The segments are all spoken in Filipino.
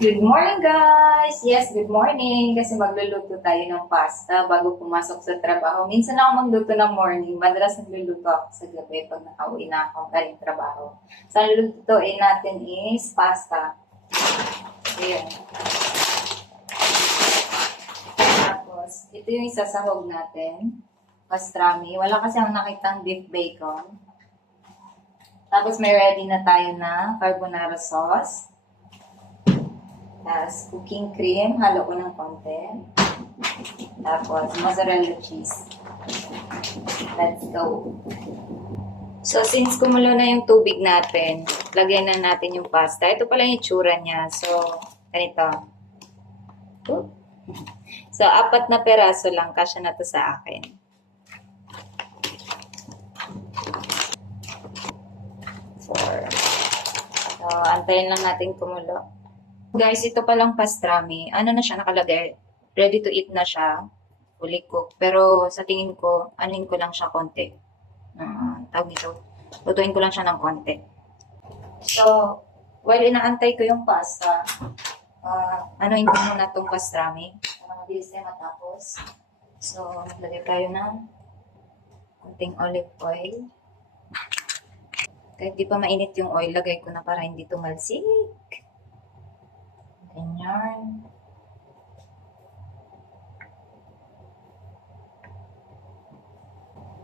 Good morning, guys! Yes, good morning. Kasi magluluto tayo ng pasta bago pumasok sa trabaho. Minsan ako magluto ng morning. Madalas nagluluto ako sa gabi pag nakauwi na ako galing trabaho. So, ang lulutuin natin is pasta. Ayan. Tapos, ito yung isasahog natin. Pastrami. Wala kasi akong nakitang beef bacon. Tapos, may ready na tayo na carbonara sauce. Tapos, cooking cream, halo ko ng konti. Tapos, mozzarella cheese. Let's go. So, since kumulo na yung tubig natin, lagyan na natin yung pasta. Ito pala yung itsura niya. So, ganito. So, 4 na peraso lang. Kasya na to sa akin. So, antayin lang natin kumulo. Guys, ito palang pastrami. Ano na siya nakalagay? Ready to eat na siya. Fully cooked. Pero sa tingin ko, anin ko lang siya konti. Tawag nito. Lutuin ko lang siya ng konti. So, while inaantay ko yung pasta, anuin ko muna itong pastrami. Para mabilis na matapos. So, maglagay tayo ng konting olive oil. Kahit di pa mainit yung oil, lagay ko na para hindi tumalsik. Ganyan.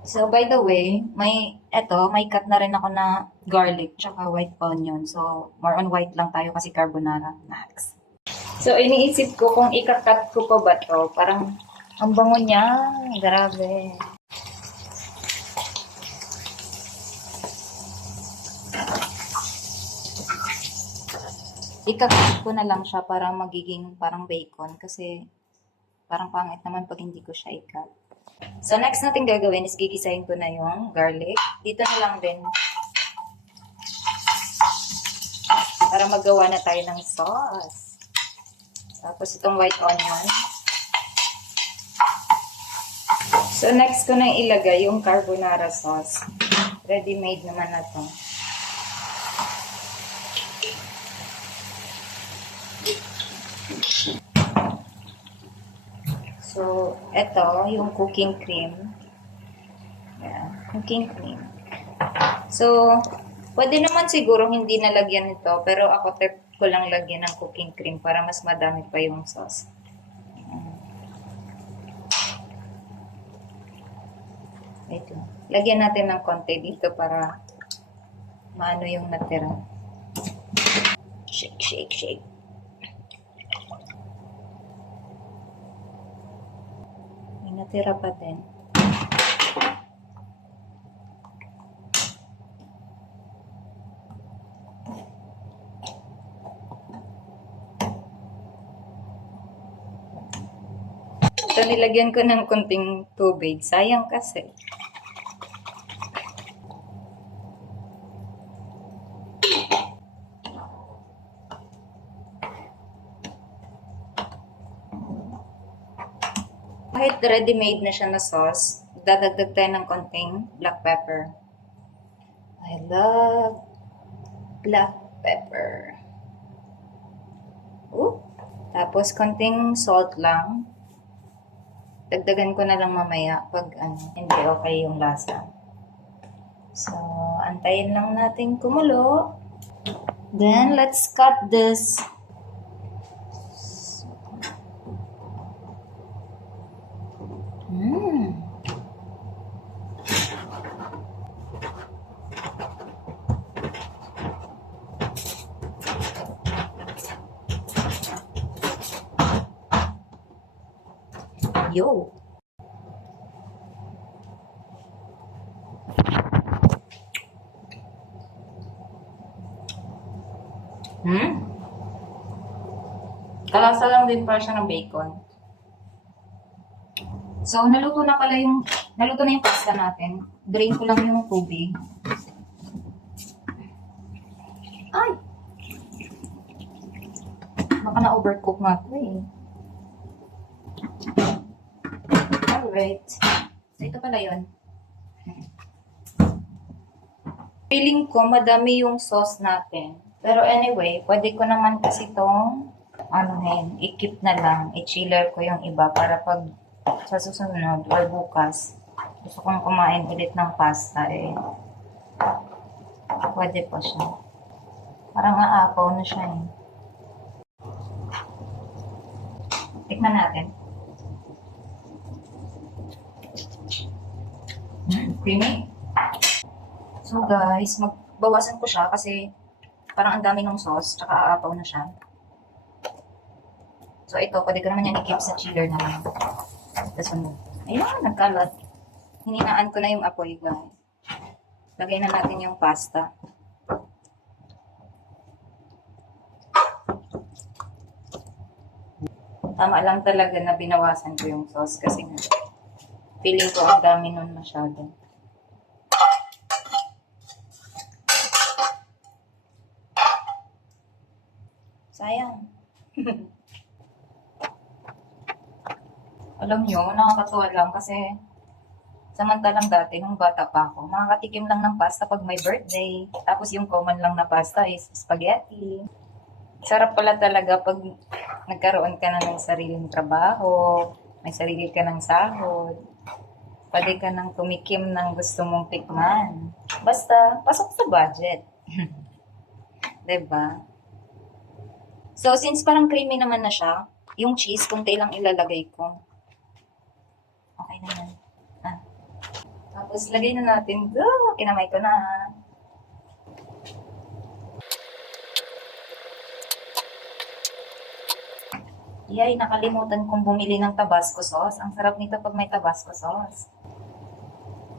So, by the way, may cut na rin ako na garlic tsaka white onion. So, more on white lang tayo kasi carbonara. Next. So, iniisip ko kung ikakat ko pa ba to. Parang, ang bango niya. Grabe. Ikakat ko na lang siya para magiging parang bacon kasi parang pangit naman pag hindi ko siya ikat. So, next natin gagawin is gigisahin ko na yung garlic. Dito na lang din. Para magawa na tayo ng sauce. Tapos itong white onion. So, next ko na ilagay yung carbonara sauce. Ready-made naman na to. So, ito, yung cooking cream. Ayan, cooking cream. So, pwede naman siguro hindi nalagyan ito, pero ako trip ko lang lagyan ng cooking cream para mas madami pa yung sauce. Ito. Lagyan natin ng konti dito para maano yung natira. Shake, shake, shake. Natira pa din. So, nilagyan ko ng konting tubig. Sayang kasi. Kahit ready-made na siya na sauce, dadagdag tayo ng konting black pepper. I love black pepper. Tapos konting salt lang. Dagdagan ko na lang mamaya pag hindi okay yung lasa. So, antayin lang natin kumulo. Then, let's cut this. Yo! Kalasa lang din para siya ng bacon. So, naluto na yung pasta natin. Drain ko lang yung tubig. Ay! Baka na-overcook nga ito eh. Alright. So, ito pala yun. Feeling ko madami yung sauce natin. Pero anyway, pwede ko naman kasi itong anuhin, i-keep na lang, i-chiller ko yung iba para pag sa susunod or bukas, gusto kong kumain ulit ng pasta eh, pwede pa siya. Parang aapaw na siya eh. Tikman natin. Creamy. So guys, magbawasan ko siya kasi parang ang dami ng sauce, tsaka aapaw na siya. So ito, pwede ko naman yan i-keep sa chiller na lang. Tapos ayun, nagkalat. Hininaan ko na yung apoy guys. Lagay na natin yung pasta. Tama lang talaga na binawasan ko yung sauce kasi feeling ko ang dami nun masyado. Sayang. Alam nyo, nakakatuwa lang kasi samantalang dati, nung bata pa ako, makakatikim lang ng pasta pag may birthday. Tapos yung common lang na pasta is spaghetti. Sarap pala talaga pag nagkaroon ka na ng sariling trabaho, may sarili ka ng sahod, pwede ka nang tumikim ng gusto mong tikman. Basta, pasok sa budget. Diba? So, since parang creamy naman na siya, yung cheese, kunti lang ilalagay ko. Okay na yan. Tapos, lagay na natin. Kinamay ko na. Yay, nakalimutan kong bumili ng Tabasco sauce. Ang sarap nito pag may Tabasco sauce.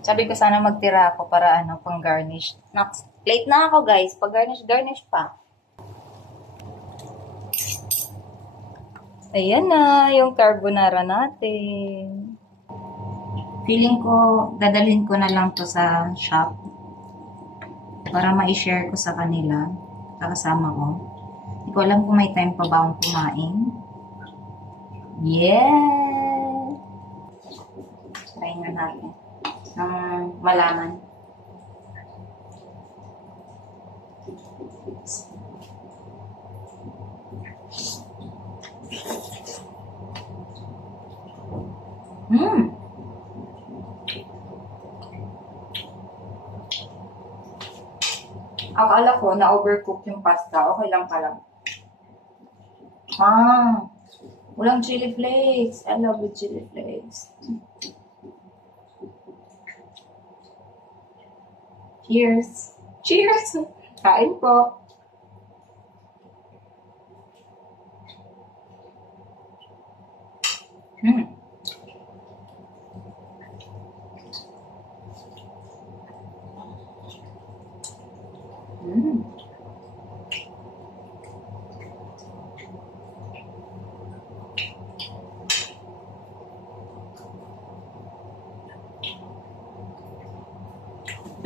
Sabi ko sana magtira ako para pang garnish. Late na ako guys. Pag garnish pa. Ayan na, yung carbonara natin. Feeling ko, dadalhin ko na lang to sa shop para ma-share ko sa kanila, kasama ko. Hindi ko alam kung may time pa ba akong kumain. Yeah! Try na natin ng malaman. Akala ko na-overcook yung pasta. Okay lang pala. Walang chili flakes. I love with chili flakes. Cheers! Cheers! Kain po!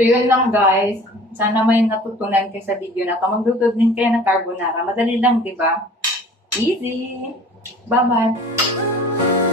So, yun lang guys. Sana may natutunan kayo sa video na ito. Magluto din kayo ng carbonara. Madali lang, di ba? Easy! Bye-bye!